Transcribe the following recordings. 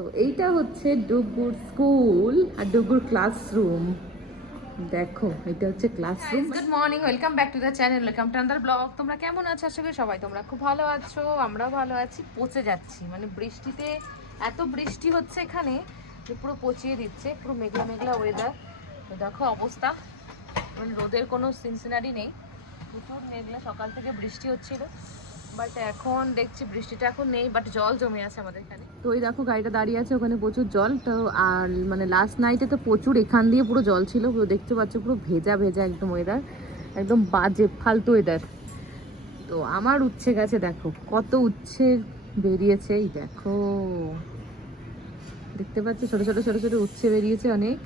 তো এইটা হচ্ছে ডুগুর স্কুল আর ডুগুর ক্লাসরুম। দেখো এটা হচ্ছে classroom. Good morning, welcome back to the channel, welcome to another blog. তোমরা কেমন আছো? আশা করি সবাই তোমরা খুব ভালো আছো, আমরাও ভালো আছি। পচে যাচ্ছি, মানে বৃষ্টিতে এত বৃষ্টি হচ্ছে এখানে যে পুরো পচিয়ে দিচ্ছে, পুরো মেঘলা মেঘলা ওয়েদার। তো দেখো অবস্থা, মানে রোদের কোনো সিনসিনারি নেই, প্রচুর মেঘলা, সকাল থেকে বৃষ্টি হচ্ছিল, বাট এখন দেখছি বৃষ্টিটা এখন নেই, বাট জল জমে আছে আমাদের এখানে। তো ওই দেখো গাড়িটা দাঁড়িয়ে আছে, ওখানে প্রচুর জল। তো আর মানে লাস্ট নাইটে তো প্রচুর এখান দিয়ে পুরো জল ছিল, পুরো দেখতে পাচ্ছ পুরো ভেজা ভেজা একদম ওয়েদার, একদম বাজে ফালতু ওয়েদার। তো আমার উচ্ছে গাছে দেখো কত উচ্ছে বেরিয়েছে, এই দেখো দেখতে পাচ্ছ ছোট ছোট ছোট ছোট উচ্ছে বেরিয়েছে অনেক।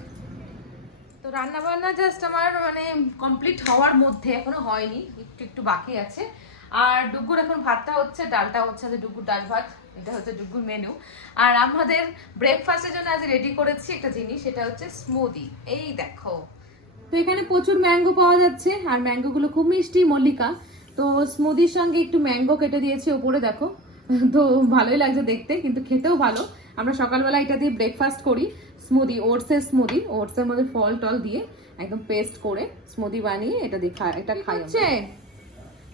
তো রান্না বান্না জাস্ট আমার মানে কমপ্লিট হওয়ার মধ্যে, এখনো হয়নি, একটু একটু বাকি আছে। আর ডুগুর এখন ভাতটা হচ্ছে, ডালটা হচ্ছে, ডুগুর ডাল ভাত, এটা হচ্ছে ডুগুর মেনু। আর আমাদের ব্রেকফাস্টের জন্য আজ রেডি করেছি একটা জিনিস, সেটা হচ্ছে স্মুদি। এই দেখো, তো এখানে প্রচুর ম্যাঙ্গো পাওয়া যাচ্ছে, আর ম্যাঙ্গো গুলো খুব মিষ্টি, মল্লিকা। তো স্মুদির সঙ্গে একটু ম্যাঙ্গো কেটে দিয়েছি ওপরে, দেখো তো ভালোই লাগছে দেখতে, কিন্তু খেতেও ভালো। আমরা সকালবেলা এটা দিয়ে ব্রেকফাস্ট করি, স্মুদি, ওটসের ওটসের মধ্যে ফল টল দিয়ে একদম পেস্ট করে স্মুদি বানিয়ে এটা দিয়ে এটা খাই হচ্ছে।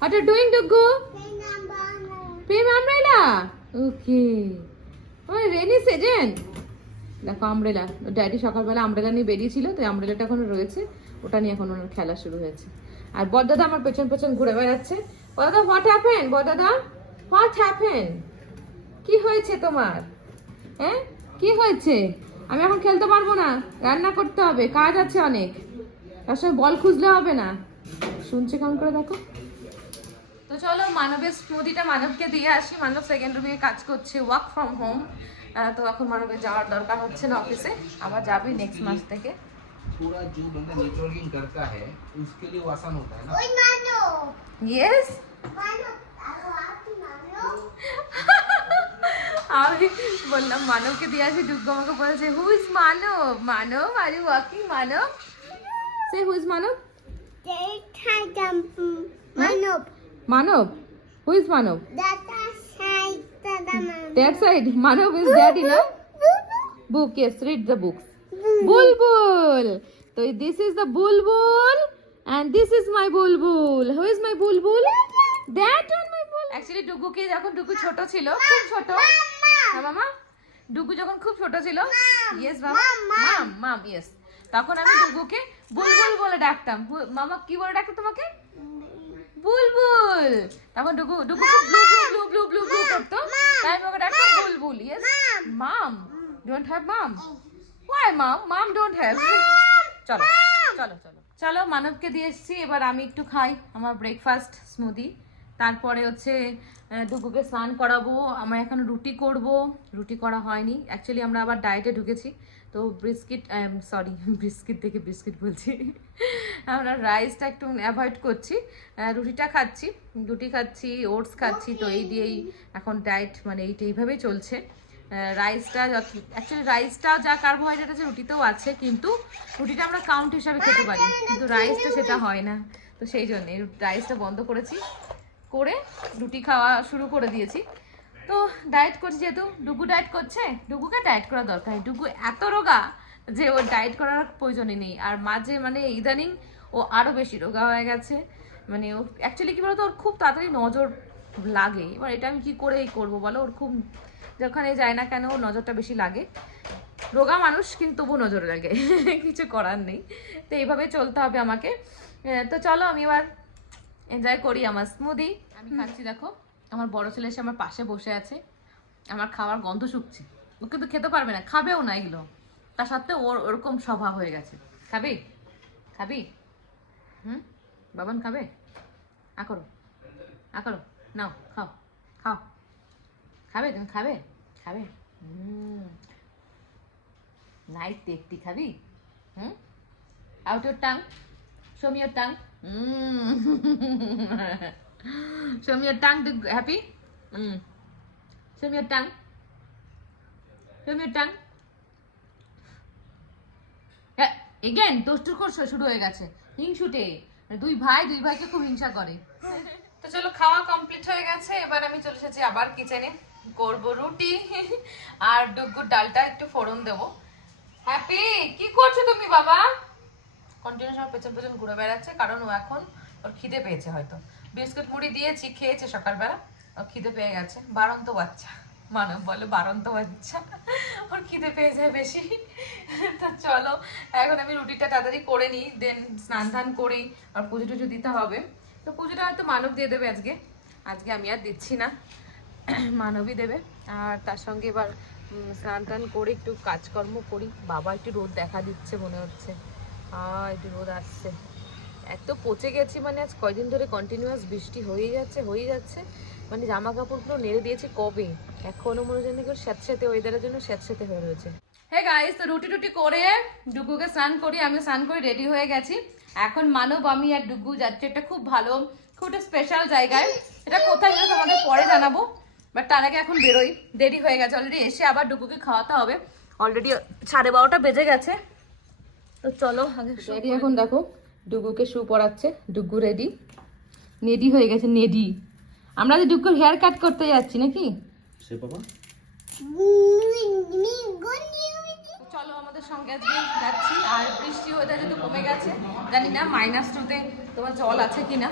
What are you doing, Duggu? Playing umbrella. Okay. Oh, rainy season. দেখো আমব্রেলা, ড্যাডি সকালবেলা আমব্রেলা নিয়ে বেরিয়েছিল, তো আমব্রেলাটা এখনো রয়েছে, ওটা নিয়ে এখন ওনার খেলা শুরু হয়েছে। আর বড়দাদা আমার পেছন পেছন ঘুরে বেড়াচ্ছে। বড়দাদা, হোয়াট হ্যাপেন? বড়দাদা, হোয়াট হ্যাপেন? কি হয়েছে তোমার? হ্যাঁ, কি হয়েছে? আমি এখন খেলতে পারবো না, রান্না করতে হবে, কাজ আছে অনেক, তার সঙ্গে বল খুঁজলে হবে না। শুনছে কেমন করে দেখো। তো চলো মানবের স্মুদিটা মানবকে দিয়ে আসি। মানব সেকেন্ড রুমে কাজ করছে, ওয়ার্ক ফ্রম হোম। তো এখন মানবের যাওয়ার দরকার হচ্ছে না অফিসে, আবার যাবি নেক্সট মাস থেকে। पूरा जो बंदा नेटवर्किंग करता है उसके लिए वो आसान होता है ना। यस, আমি বললাম মানবকে দিয়ে আসি, ডুগ্গু আমাকে বলছে who is Manab? Manab, are you walking? Manab, সে who is Manab? Manop. Manab, who is Manab? That side, That side, Manav is daddy, na? Book, yes, read the books. Bulbul. So this is the bulbul, and this is my bulbul. Who is my bulbul? That one, my bulbul. Actually, Dugu ke যখন Dugu ছোট ছিল, খুব ছোট। না মামা, Dugu যখন খুব ছোট ছিল, yes বাবা, মাম, yes, তখন আমি ডুগুকে বুলবুল বলে ডাকতাম। মামা কি বলে ডাকতো তোমাকে? বুলবুল। তখন ডুগু খুব ব্লু ব্লু ব্লু ব্লু ব্লু করতো, তাই আমি ওকে ডাকতাম Bulbul. Yes mum, don't have mum? Why mum don't have? চলো চলো চলো চলো, মানবকে দিয়ে এসেছি, এবার আমি একটু খাই আমার ব্রেকফাস্ট স্মুদি। তারপরে হচ্ছে ডুগুকে স্নান করাবো, আমার এখন রুটি করব, রুটি করা হয়নি। অ্যাকচুয়ালি আমরা আবার ডায়েটে ঢুকেছি, তো বিস্কিট বলছি, আমরা রাইসটা একটু অ্যাভয়েড করছি, রুটি খাচ্ছি, ওটস খাচ্ছি। তো এই দিয়েই এখন ডায়েট, মানে এইভাবেই চলছে। রাইসটা অ্যাকচুয়ালি রাইসটা যা কার্বোহাইড্রেট আছে রুটিতেও আছে, কিন্তু রুটিটা আমরা কাউন্ট হিসাবে খেতে পারি, কিন্তু রাইসটা সেটা হয় না। তো সেই জন্যে রাইসটা বন্ধ করেছি, করে রুটি খাওয়া শুরু করে দিয়েছি। তো ডায়েট করছি, যেহেতু ডুগু ডায়েট করছে, ডুগুকে ডায়েট করা দরকার। ডুগু এত রোগা যে ওর ডায়েট করার প্রয়োজনই নেই। আর মাঝে মানে ইদানিং ও আরও বেশি রোগা হয়ে গেছে। মানে ও অ্যাকচুয়ালি কী বলতো, ওর খুব তাড়াতাড়ি নজর লাগে। এবার এটা আমি কী করেই করবো বলো, ওর খুব যেখানে যায় না কেন ওর নজরটা বেশি লাগে। রোগা মানুষ কিন্তু তবু নজর লাগে, কিছু করার নেই। তো এইভাবে চলতে হবে আমাকে। তো চলো আমি এবার এনজয় করি আমার স্মুদি। আমি খাচ্ছি, দেখো আমার বড় ছেলে এসে আমার পাশে বসে আছে, আমার খাওয়ার গন্ধ শুকছে। ও কিন্তু খেতে পারবে না, খাবেও না এগুলো, তার সত্ত্বেও ওর ওরকম স্বভাব হয়ে গেছে। খাবি? বাবান খাবে? আকরো নাও, খাও, খাবে? তুমি খাবে? নাইস টেস্টি, খাবি? Out your tongue, show me your tongue, show me your tongue. Happy? Show me your tongue. Again, দুষ্টুর কোর্স শুরু হয়ে গেছে, হিংসুটে। দুই ভাইকে খুব হিংসা করে। তো চলো, খাওয়া কমপ্লিট হয়ে গেছে, এবার আমি চলে এসেছি আবার কিচেনে। করব রুটি আর ডুগুর ডালটা একটু ফোড়ন দেবো। হ্যাপি কি করছো তুমি বাবা? কন্টিনিউ সব পেছন পেছন ঘুরে বেড়াচ্ছে, কারণ ও এখন ওর খিদে পেয়েছে, হয়তো বিস্কুট মুড়ি দিয়েছি, খেয়েছে সকালবেলা, ওর খিদে পেয়ে গেছে। বারন্ত বাচ্চা, মানব বলে বারন্ত বাচ্চা, ওর খিদে পেয়ে যায় বেশি। তো চলো এখন আমি রুটিটা তাড়াতাড়ি করে নিই, দেন স্নান ধান করি, আর পুজো টুজো দিতে হবে। তো পুজোটা হয়তো মানব দিয়ে দেবে আজকে, আজকে আমি আর দিচ্ছি না, মানবই দেবে। আর তার সঙ্গে এবার স্নান টান করে একটু কাজকর্ম করি। বাবা একটু রোদ দেখা দিচ্ছে মনে হচ্ছে, একটু রোদ আসছে। এত পচে গেছি, মানে আজ কয়দিন ধরে কন্টিনিউয়াস বৃষ্টি হয়েই যাচ্ছে, মানে জামা কাপড়গুলো নেড়ে দিয়েছি কবে, এখনো মনে হচ্ছে কি স্যাঁতস্যাঁতে ওয়েদারের জন্য স্যাঁতস্যাঁতে হয়ে রয়েছে। হ্যাঁ গাইস, তো রুটি টুটি করে ডুগুকে স্নান করি, আমি স্নান করে রেডি হয়ে গেছি। এখন মানব, আমি আর ডুগু যাচ্ছি একটা খুব ভালো, খুব স্পেশাল জায়গায়। এটা কোথায় গেলে তোমাদের পরে জানাবো, বাট তার আগে এখন বেরোই, দেরি হয়ে গেছে অলরেডি। এসে আবার ডুগুকে খাওয়াতে হবে, অলরেডি 12:30 বেজে গেছে। তো চলো আগে রেডি। এখন দেখো ডুগুকে শু পরাচ্ছে, ডুগু নেডি হয়ে গেছে, নেডি। আমরা যে ডুগুর হেয়ার কাট করতে যাচ্ছি নাকি সে বাবা, চলো আমাদের সঙ্গে আজকে যাচ্ছি। আর বৃষ্টি ওয়েদার যেহেতু কমে গেছে, জানি না -2 তোমার জল আছে কিনা।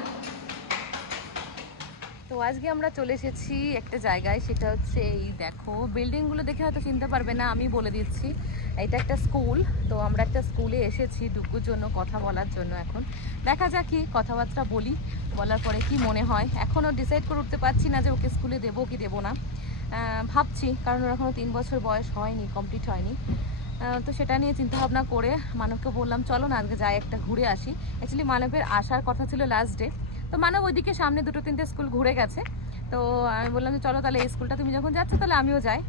তো আজকে আমরা চলে এসেছি একটা জায়গায়, সেটা হচ্ছে এই দেখো, বিল্ডিংগুলো দেখে হয়তো চিনতে পারবে না, আমি বলে দিচ্ছি। এটা একটা স্কুল, তো আমরা একটা স্কুলে এসেছি ডুগুর জন্য কথা বলার জন্য। এখন দেখা যাক কি কথাবার্তা বলি, বলার পরে কি মনে হয়। এখনও ডিসাইড করে উঠতে পারছি না যে ওকে স্কুলে দেবো কি দেবো না, ভাবছি, কারণ ওর এখনও 3 বছর বয়স হয়নি, কমপ্লিট হয়নি। তো সেটা নিয়ে চিন্তাভাবনা করে মানবকে বললাম চলো না আজকে যাই, একটা ঘুরে আসি। অ্যাকচুয়ালি মানবের আসার কথা ছিল লাস্ট ডে, তো মানব ওইদিকে সামনে 2-3টে স্কুল ঘুরে গেছে। তো আমি বললাম যে চলো তাহলে এই স্কুলটা তুমি যখন যাচ্ছ তাহলে আমিও যাই।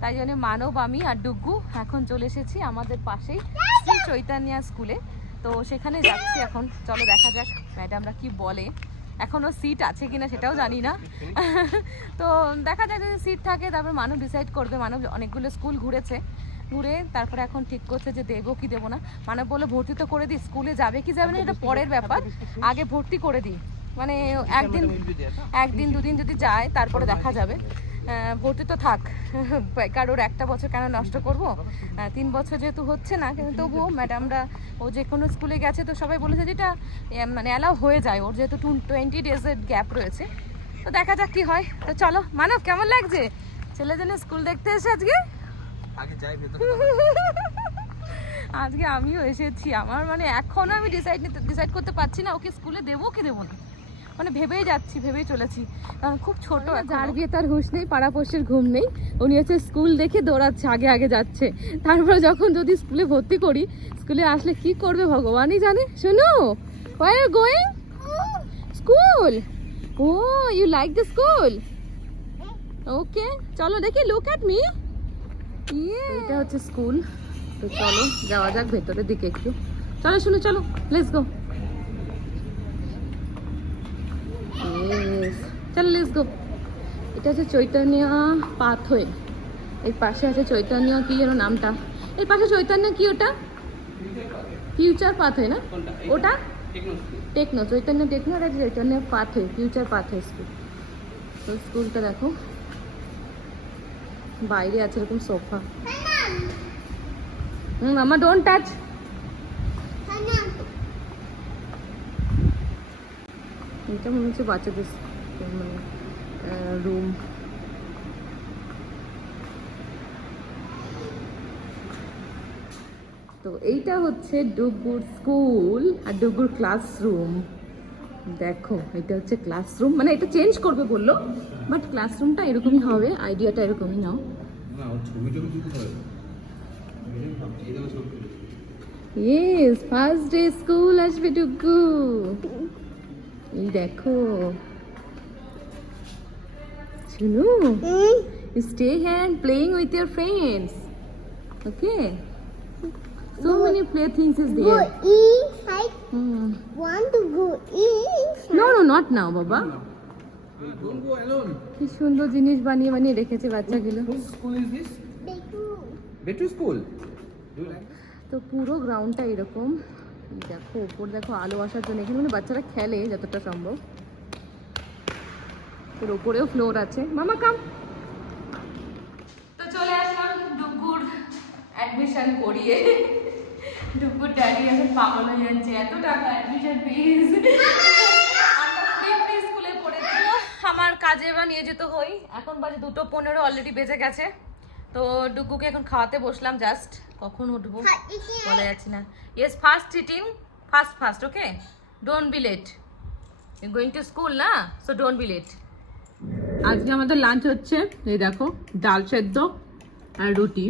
তাই জন্য মানব, আমি আর ডুগু এখন চলে এসেছি আমাদের পাশেই শ্রী চৈতন্য স্কুলে। তো সেখানে যাচ্ছি এখন, চলো দেখা যাক ম্যাডামরা কি বলে। এখনও সিট আছে কিনা সেটাও জানি না, তো দেখা যাক যদি সিট থাকে তারপর মানব ডিসাইড করবে। মানব অনেকগুলো স্কুল ঘুরে তারপরে এখন ঠিক করছে যে দেবো কি দেবো না। মানব বলে ভর্তি তো করে দিই, স্কুলে যাবে কি যাবে না এটা পরের ব্যাপার, আগে ভর্তি করে দিই। মানে একদিন 2 দিন যদি যায় তারপরে দেখা যাবে, ভর্তি তো থাক, কারোর 1টা বছর কেন নষ্ট করব। 3 বছর যেহেতু হচ্ছে না, কিন্তু তবুও ম্যাডামরা, ও যে কোনো স্কুলে গেছে তো সবাই বলেছে যেটা মানে অ্যালাউ হয়ে যায়, ওর যেহেতু 20 ডেজের গ্যাপ রয়েছে। তো দেখা যাক কি হয়। তো চলো মানব, কেমন লাগছে ছেলে জন্য স্কুল দেখতে এসে আজকে? আগে যাই ভেতরে। আজকে আমিও এসেছি, আমার মানে এখনো আমি ডিসাইড করতে পারছি না ওকে স্কুলে দেবো কি দেবো না, মানে ভেবেই চলেছি, কারণ খুব ছোট, যার বিয়ে তার হুঁশ নেই, পাড়াপড়শির ঘুম নেই। উনি হচ্ছে স্কুল দেখে দৌড়াচ্ছে, আগে যাচ্ছে। তারপরে যখন যদি স্কুলে ভর্তি করি, স্কুলে আসলে কি করবে ভগবানই জানে। শোনো, where are you going? School. Oh you like the school? Okay চলো দেখি, লুক অ্যাট মি। এটা হচ্ছে স্কুল, তো চলো যাওয়া যাক ভেতরের দিকে একটু। চলো শুনো, চলো লেটস গো। চলো লেটস গো। এটা হচ্ছে চৈতন্য পাথওয়ে, এর পাশে আছে চৈতন্য, কি যেন নামটা, এর পাশে চৈতন্য কি, ওটা ফিউচার পাথওয়ে না, ওটা টেকনো, চৈতন্য টেকনো, আর Chaitanya pathway, future pathway school. তো স্কুলটা দেখো, বাইরে আছে এরকম সোফা। মামা ডোন্ট টাচ। এটা মনে হচ্ছে বাচ্চাদের মানে রুম। তো এইটা হচ্ছে ডুগুর স্কুল আর ডুগুর ক্লাসরুম। দেখো এটা হচ্ছে ক্লাসরুম, মানে এটা চেঞ্জ করবে বললো, বাট ক্লাসরুমটা এরকমই হবে, আইডিয়াটা এরকমই নাও। ইয়েস, ফার্স্ট ডে স্কুল আসবে ডুগু। এই দেখো, শুনো, stay here and playing with your friends. Okay? So many playthings is there. Go inside. Want to go inside? No, not now, Baba. Don't go alone. কি সুন্দর জিনিস বানিয়ে রেখেছে বাচ্চাগুলো। Whose school is this? Bedroom. Betu school. Do you like? তো পুরো গ্রাউন্ডটা এরকম, দেখো উপর দেখো আলো আসার জন্য, এখানে মানে বাচ্চারা খেলে যতটা সম্ভব। তোর উপরেও ফ্লোর আছে। মামা কাম, অ্যাডমিশন করিয়ে ডুগুর ড্যাডি এখন পাগল হয়ে যাচ্ছে, এত টাকা অ্যাডমিশন ফিস। স্কুলে পড়েছিল, আমার কাজে এবার নিয়ে যেতে হই। এখন বাজে 2:15, অলরেডি বেজে গেছে। তো ডুগুকে এখন খাওয়াতে বসলাম, জাস্ট কখন উঠবো বলা যাচ্ছে না। Yes, fast eating, fast, okay, don't be late, you going to school না, সো ডোন্ট বি লেট। আজকে আমাদের লাঞ্চ হচ্ছে, এই দেখো, ডাল সেদ্ধ আর রুটি,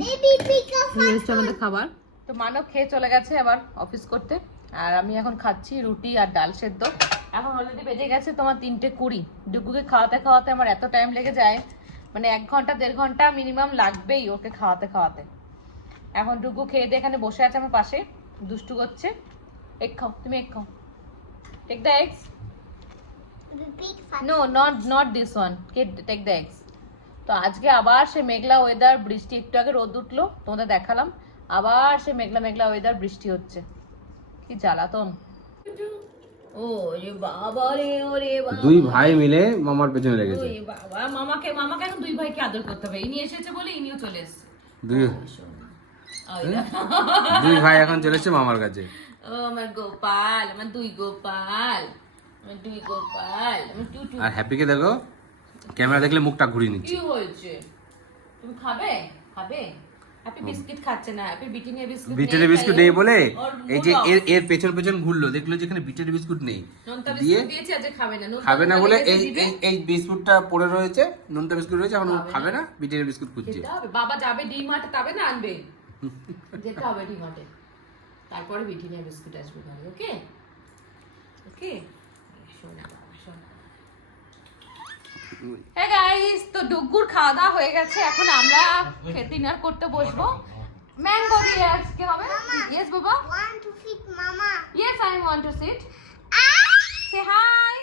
এই হচ্ছে আমাদের খাবার। তো মানব খেয়ে চলে গেছে আবার অফিস করতে, আর আমি এখন খাচ্ছি রুটি আর ডাল সেদ্ধ। এখন অলরেডি বেজে গেছে তোমার 3:20। ডুগুকে খাওয়াতে খাওয়াতে আমার এত টাইম লেগে যায়, মানে 1 ঘন্টা 1.5 ঘন্টা মিনিমাম লাগবেই ওকে খাওয়াতে খাওয়াতে। এখন ডুগু খেয়ে দিয়ে এখানে বসে আছে আমার পাশে, দুষ্টু করছে। এগ খাও, তুমি এগ খাও, take the eggs. No, not this one, take the eggs. তো আজকে আবার সে মেঘলা ওয়েদার, বৃষ্টি, একটু আগে রোদ উঠলো তোমাদের দেখালাম, আবার সে মেঘলা মেঘলা ওয়েদার, বৃষ্টি হচ্ছে, কি জ্বালাতন। ওরে বাবা রে, ওরে বাবা, দুই ভাই মিলে মামার পেছনে লেগেছে। ওরে বাবা, মামাকে এখন দুই ভাইকে আদর করতে হবে। ইনি এসেছে বলে ইনিও চলে এসেছে। দুই ভাই এখন চলে এসেছে মামার কাছে। ও আমার গোপাল, আমার দুই গোপাল, আমার দুই গোপাল, আমার টুটু। আর হ্যাপিকে দেখো, ক্যামেরা দেখলে মুখটা ঘুরিয়ে নিচ্ছে। কি হয়েছে, তুমি খাবে? হ্যাপি বিস্কিট খাচ্ছে না, হ্যাপি বিটিনের বিস্কুট, বিটের বিস্কুট নেই বলে এই যে এর পেছন ঘুরলো, দেখলো যেখানে বিটের বিস্কুট নেই, দিয়ে দিয়েছে আজ খাবে না বলে এই বিস্কুটটা পড়ে রয়েছে, নোনতা বিস্কুট রয়েছে, এখন খাবে না, বিটের বিস্কুট খুঁজছে। বাবা যাবে ডি-মার্টে, তবে না আনবে, যেতে হবে ডি-মার্টে, তারপরে বিটিনের বিস্কুট আসবে ঘরে। ওকে ওকে, শোনা বাবা, শোনা। হ্যাঁ গাইস, তো ডুগুর খাওয়া দাওয়া হয়ে গেছে, এখন আমরা ডিনার করতে বসবো। ম্যাঙ্গো দিয়ে আজকে হবে। ইয়েস বাবা, Want to feed Mama? Yes I want to sit. Say hi,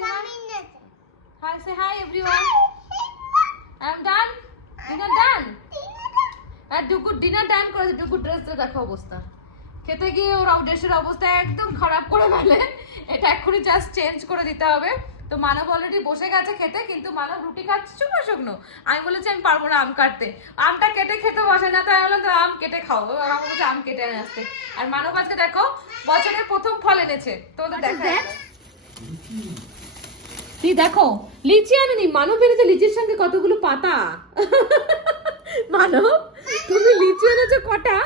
Come in there. Hi, say hi everyone, I am done, dinner done. আর ডুগুর ডিনার ডান করেছে, ডুগুর ড্রেসটা দেখো অবস্থা, খেতে গিয়ে ওর ড্রেসের অবস্থা একদম খারাপ করে ফেলে, এটা এক্ষুনি জাস্ট চেঞ্জ করে দিতে হবে। তো মানব অলরেডি বসে গেছে খেতে, কিন্তু মানব রুটি খাচ্ছে শুকনো শুকনো। আমি বলেছি আমি পারবো না আম কাটতে, আমটা কেটে খেতে বসে না, তাই আমি বললাম আম কেটে খাও, আমার বলছে আম কেটে এনে আসতে। আর মানব আজকে দেখো বছরের প্রথম ফল এনেছে, তোমাদের দেখা তুই দেখো, লিচি আনেনি, মানব এনেছে লিচির সঙ্গে কতগুলো পাতা। মানব তুমি লিচি এনেছো কটা,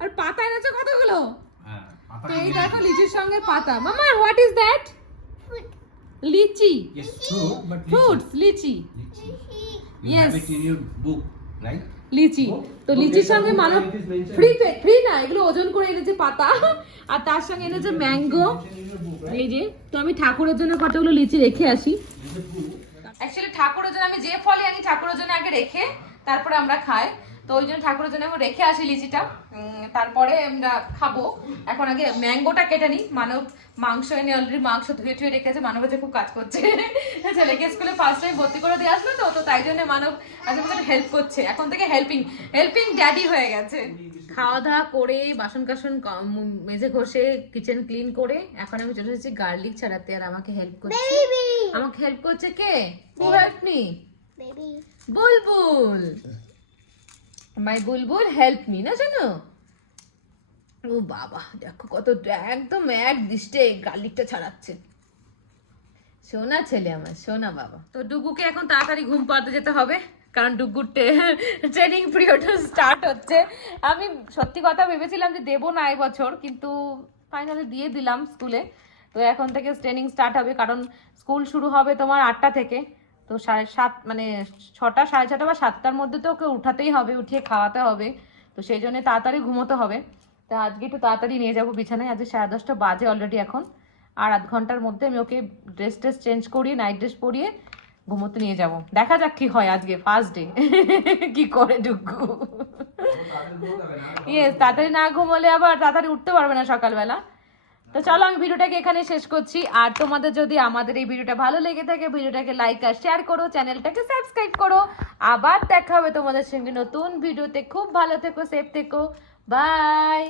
আর পাতা এনেছো কতগুলো? তো এই দেখো লিচির সঙ্গে পাতা। মামা what is that? Litchi. Yes, fruit, but fruits, litchi. you Yes. have it in your book, right? Litchi. তো লিচির সঙ্গে মানব ফ্রি না, এগুলো ওজন করে এনেছে পাতা, আর তার সঙ্গে এনেছে ম্যাঙ্গো। এই যে, তো আমি ঠাকুরের জন্য কতগুলো লিচি রেখে আসি। অ্যাকচুয়ালি ঠাকুরের জন্য আমি যে ফলই আনি ঠাকুরের জন্য আগে রেখে তারপরে আমরা খাই, তো ওই জন্য ঠাকুরের জন্য আমি রেখে আসি লিচিটা, তারপরে আমরা খাবো। এখন আগে ম্যাঙ্গোটা কেটে নিই। মানব মাংস এনে অলরেডি মাংস ধুয়ে টুয়ে রেখেছে, মানব যে খুব কাজ করছে, ছেলেকে স্কুলে ফার্স্ট টাইম ভর্তি করে দিয়ে আসলো, তো তাই জন্য মানব আজকে আমাদের হেল্প করছে, এখন থেকে হেল্পিং ড্যাডি হয়ে গেছে। খাওয়া দাওয়া করে বাসন কাসন মেজে ঘষে কিচেন ক্লিন করে এখন আমি চলে এসেছি গার্লিক ছাড়াতে, আর আমাকে হেল্প করছে। আমাকে হেল্প করছে কে? Who help me? Baby. Bulbul, my Bulbul help me, না জানো? ও বাবা দেখো কত একদম এক দৃষ্টে গার্লিকটা ছাড়াচ্ছে, সোনা ছেলে আমার, সোনা বাবা। তো ডুগুকে এখন তাড়াতাড়ি ঘুম পাড়াতে যেতে হবে, কারণ ডুগুর ট্রেনিং পিরিয়ড স্টার্ট হচ্ছে। আমি সত্যি কথা ভেবেছিলাম যে দেবো না এবছর, কিন্তু ফাইনালি দিয়ে দিলাম স্কুলে। তো এখন থেকে ট্রেনিং স্টার্ট হবে, কারণ স্কুল শুরু হবে তোমার 8টা থেকে, তো 7:30 মানে 6টা 6:30 বা 7টার মধ্যে তো ওকে উঠাতেই হবে, উঠিয়ে খাওয়াতে হবে, তো সেই জন্য তাড়াতাড়ি ঘুমোতে হবে। তো আজকে একটু তাড়াতাড়ি নিয়ে যাবো বিছানায়, আজকে 10:30 বাজে অলরেডি এখন, আর আধ ঘন্টার মধ্যে আমি ওকে ড্রেস চেঞ্জ করিয়ে নাইট ড্রেস পরিয়ে ঘুমোতে নিয়ে যাব। দেখা যাক কি হয়, আজকে ফার্স্ট ডে কি করে ডুগু। ইয়েস, তাড়াতাড়ি না ঘুমোলে আবার তাড়াতাড়ি উঠতে পারবে না সকালবেলা। তো চলো আমি ভিডিওটাকে এখানে শেষ করছি, আর তোমাদের যদি আমাদের এই ভিডিওটা ভালো লেগে থাকে ভিডিওটাকে লাইক আর শেয়ার করো, চ্যানেলটাকে সাবস্ক্রাইব করো। আবার দেখা হবে তোমাদের সঙ্গে নতুন ভিডিওতে। খুব ভালো থেকো, সেফ থেকো, বাই।